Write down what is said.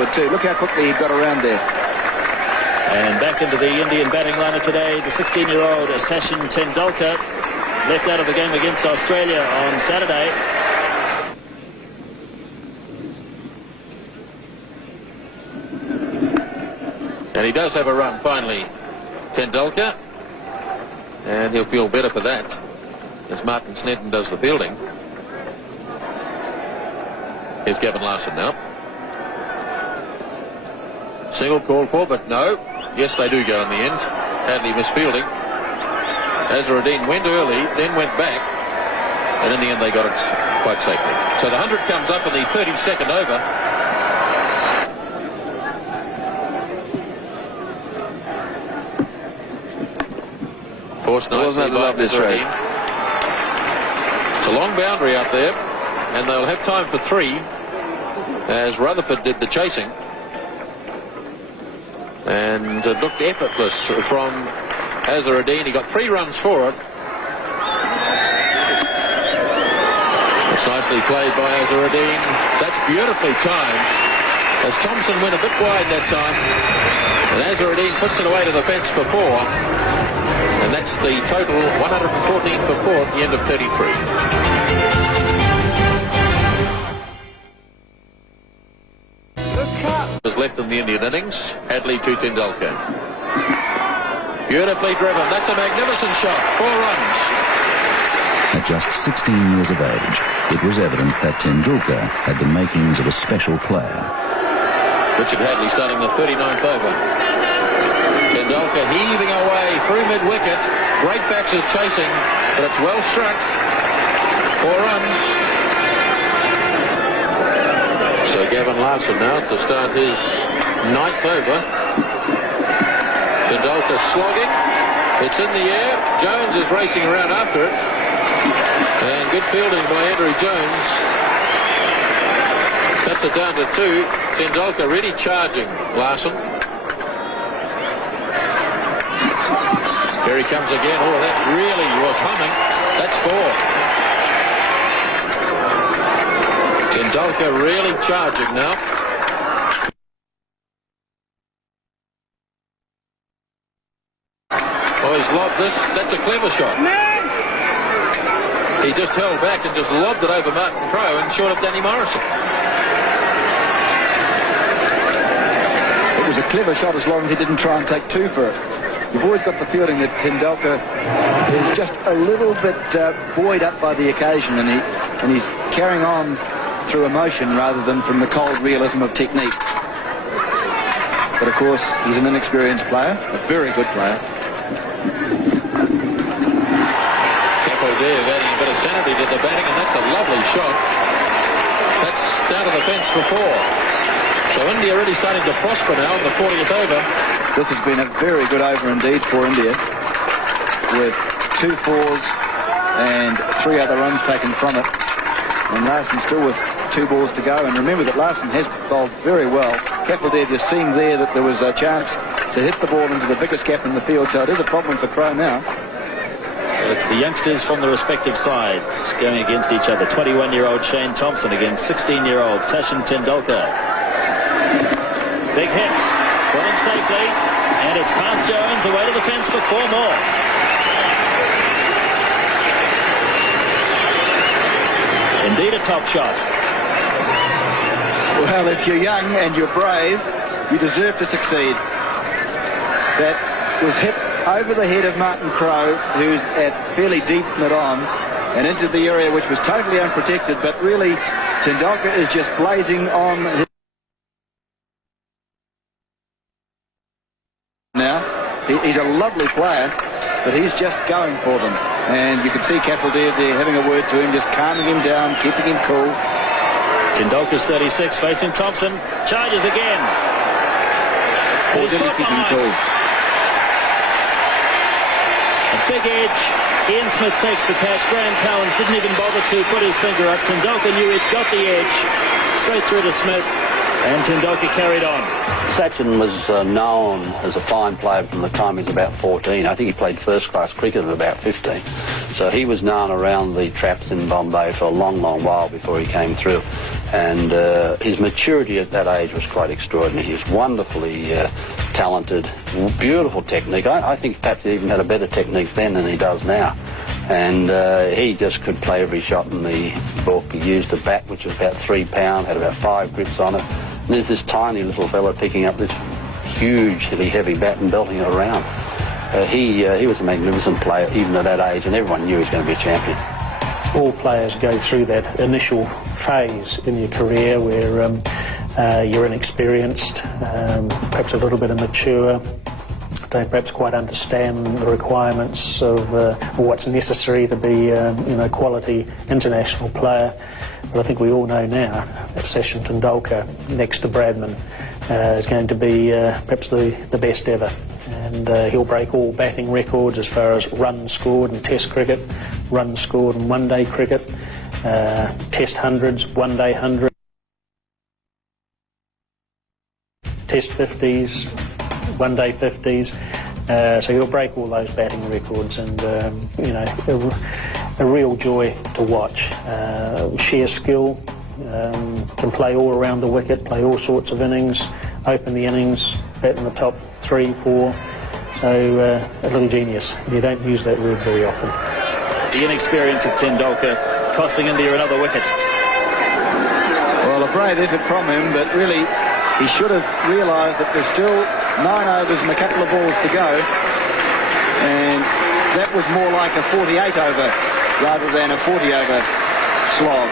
backward too. Look how quickly he got around there. And back into the Indian batting lineup today, the 16-year-old Sachin Tendulkar, left out of the game against Australia on Saturday. And he does have a run finally, Tendulkar, and he'll feel better for that as Martin Snedden does the fielding. Here's Gavin Larson now. Single called for, but no. Yes, they do go in the end. Hadley misfielding. Azharuddin went early, then went back, and in the end they got it quite safely. So the 100 comes up in the 32nd over. Forced nicely by Azharuddin. It's a long boundary out there, and they'll have time for 3, as Rutherford did the chasing. And it looked effortless from Azharuddin. He got 3 runs for it. It's nicely played by Azharuddin. That's beautifully timed, as Thompson went a bit wide that time. And Azharuddin puts it away to the fence for 4. And that's the total, 114 for 4 at the end of 33. Was left in the Indian innings. Hadley to Tendulkar. Beautifully driven. That's a magnificent shot. 4 runs. At just 16 years of age, it was evident that Tendulkar had the makings of a special player. Richard Hadley starting the 39th over. Tendulkar heaving away through mid-wicket. Great backs chasing, but it's well struck. 4 runs. So Gavin Larson now to start his 9th over. Tendulkar slogging. It's in the air. Jones is racing around after it. And good fielding by Andrew Jones. That's it down to 2. Tendulkar really charging Larson. Here he comes again. Oh, that really was humming. That's 4. Tendulkar really charging now. Oh, he's lobbed this. That's a clever shot. He just held back and just lobbed it over Martin Crowe and short of Danny Morrison. It was a clever shot as long as he didn't try and take 2 for it. You've always got the feeling that Tendulkar is just a little bit buoyed up by the occasion, and he's carrying on through emotion rather than from the cold realism of technique. But of course, he's an inexperienced player, a very good player. Capodiev adding a bit of sanity to the batting, and that's a lovely shot. That's down to the fence for 4. So India really starting to prosper now in the 40th over. This has been a very good over indeed for India, with 2 4s and 3 other runs taken from it. And Larson still with 2 balls to go. And remember that Larson has bowled very well. Capaldev just seeing there that there was a chance to hit the ball into the biggest gap in the field. So it is a problem for Crowe now. So it's the youngsters from the respective sides going against each other. 21-year-old Shane Thompson against 16-year-old Sachin Tendulkar. Big hit. Got him safely. And it's past Jones away to the fence for 4 more. Indeed a top shot. Well, if you're young and you're brave, you deserve to succeed. That was hit over the head of Martin Crowe, who's at fairly deep mid-on, and into the area which was totally unprotected, but really Tendulkar is just blazing on his... Now, he's a lovely player, but he's just going for them. And you can see Capaldev there having a word to him, just calming him down, keeping him cool. Tendulkar's 36, facing Thompson. Charges again. Or did he keep him cool? A big edge. Ian Smith takes the catch. Graham Cowans didn't even bother to put his finger up. Tendulkar knew he'd got the edge. Straight through to Smith. And Tendulkar carried on. Sachin was known as a fine player from the time he was about 14. I think he played first-class cricket at about 15. So he was known around the traps in Bombay for a long, long while before he came through. And his maturity at that age was quite extraordinary. He was wonderfully talented, beautiful technique. I think perhaps he even had a better technique then than he does now. And he just could play every shot in the book. He used a bat which was about 3 pound, had about 5 grips on it. And there's this tiny little fella picking up this hugely heavy bat and belting it around. He was a magnificent player even at that age, and everyone knew he was going to be a champion. All players go through that initial phase in your career where you're inexperienced, perhaps a little bit immature, don't perhaps quite understand the requirements of what's necessary to be a quality international player. But I think we all know now that Sachin Tendulkar, next to Bradman, is going to be perhaps the best ever. And he'll break all batting records as far as runs scored in Test cricket, runs scored in one-day cricket, Test hundreds, one-day hundreds, Test 50s, one-day 50s. So he'll break all those batting records, and a real joy to watch. Sheer skill, can play all around the wicket, play all sorts of innings, open the innings, bat in the top 3, 4. So a little genius. You don't use that word very often. The inexperience of Tendulkar costing India another wicket. Well, a brave effort from him, but really he should have realised that there's still 9 overs and a couple of balls to go, and that was more like a 48 over rather than a 40 over slog.